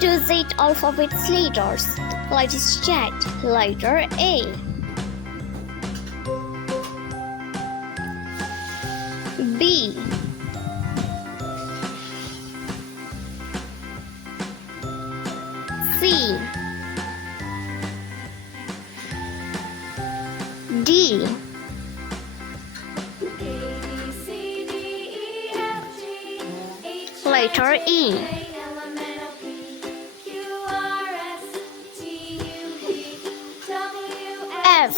to Z alphabet letters. Let's chat. Letter A. B. C. D. Letter E. F.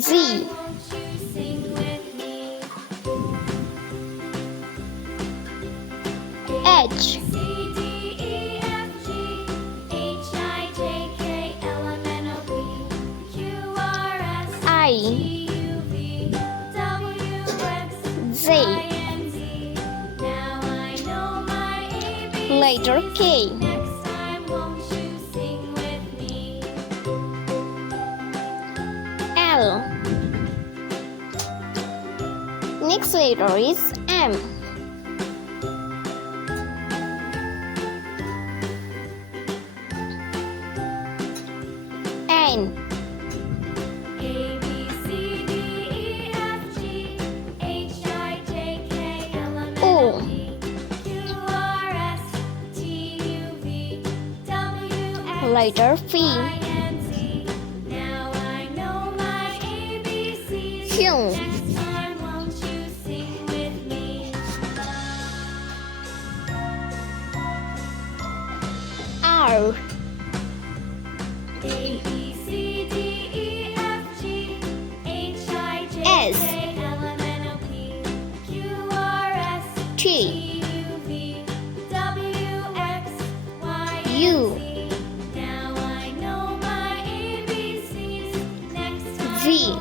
Z. H. I. Z. Letter K. L. Next letter is M. N. O. Letter P. Q. R. S. T. U. V.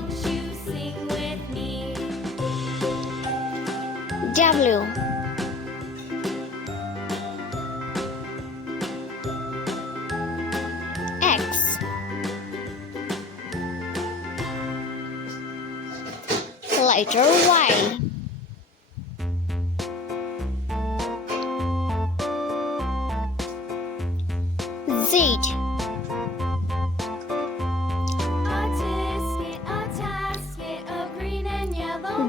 W. X. Letter Y. Z.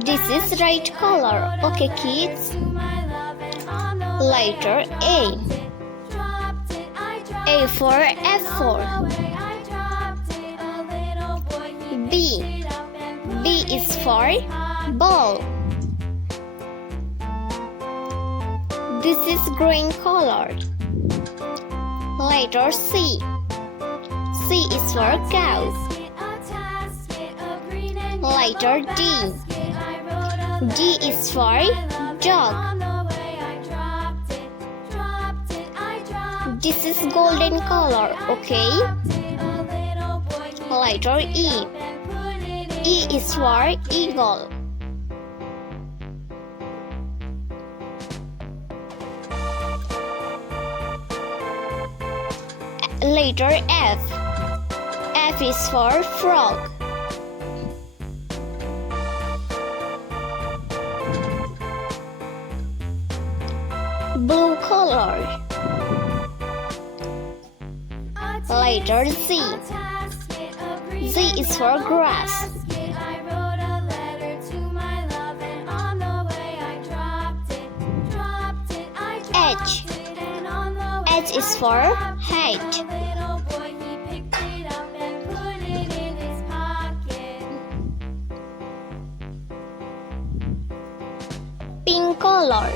This is right color. Okay, kids. Letter A. A for apple. B. B is for ball. This is green color. Letter C. C is for cow. Letter D. D is for dog. This is golden color, okay? Letter E. E is for eagle. Letter F. F is for frog. Blue color. Letter Z. Z is for grass. H. H is for height. Pink color.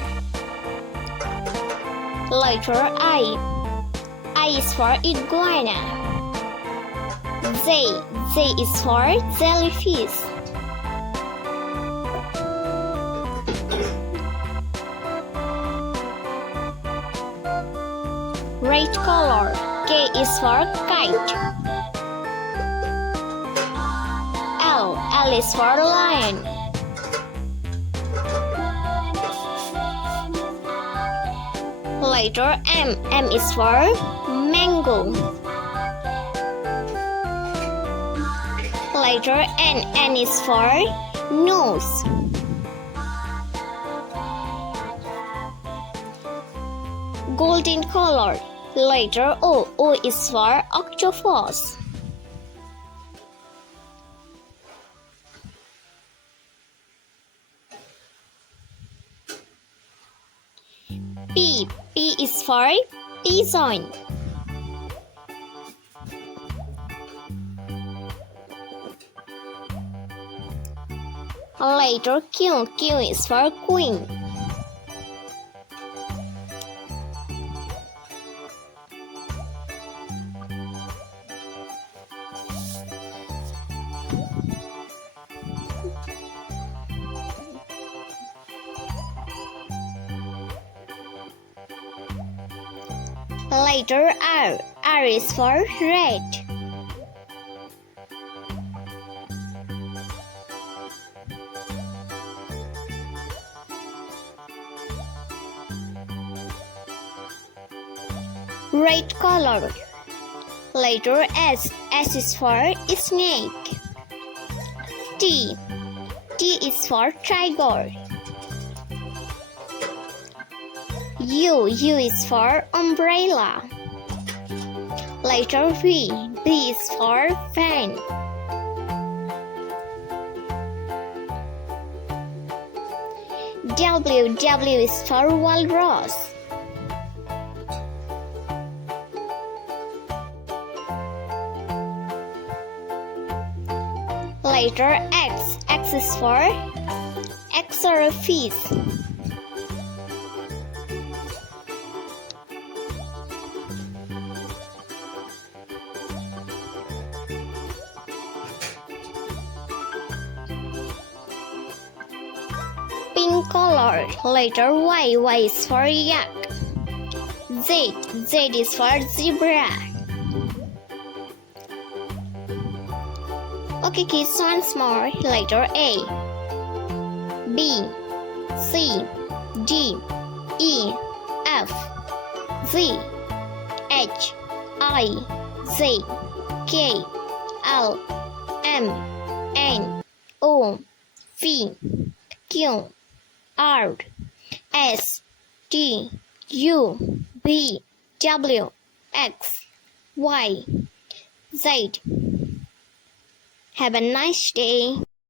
Letter I. I is for iguana. Z. Z is for jellyfish. Red color. K is for kite. L. L is for lion. Letter M. M is for mango. Letter N. N is for nose. golden color. Letter O. O is for octopus. P. P is for pigeon. Letter Q. Q is for queen. Letter R. R is for red. Red color. Letter S. S is for snake. T. T is for tiger. U. U is for umbrella. Letter V. V is for fan. W. W is for walrus. Letter X. X is for xeroffice. Pink color. Letter Y. Y is for yak. Z. Z is for zebra. Okay kids, once more. Letter A. B. C. D. E. F. Z. H. I. Z. K. L. M. N. O. P. Q. R. S. T. U. V. W. X. Y. Z. Have a nice day.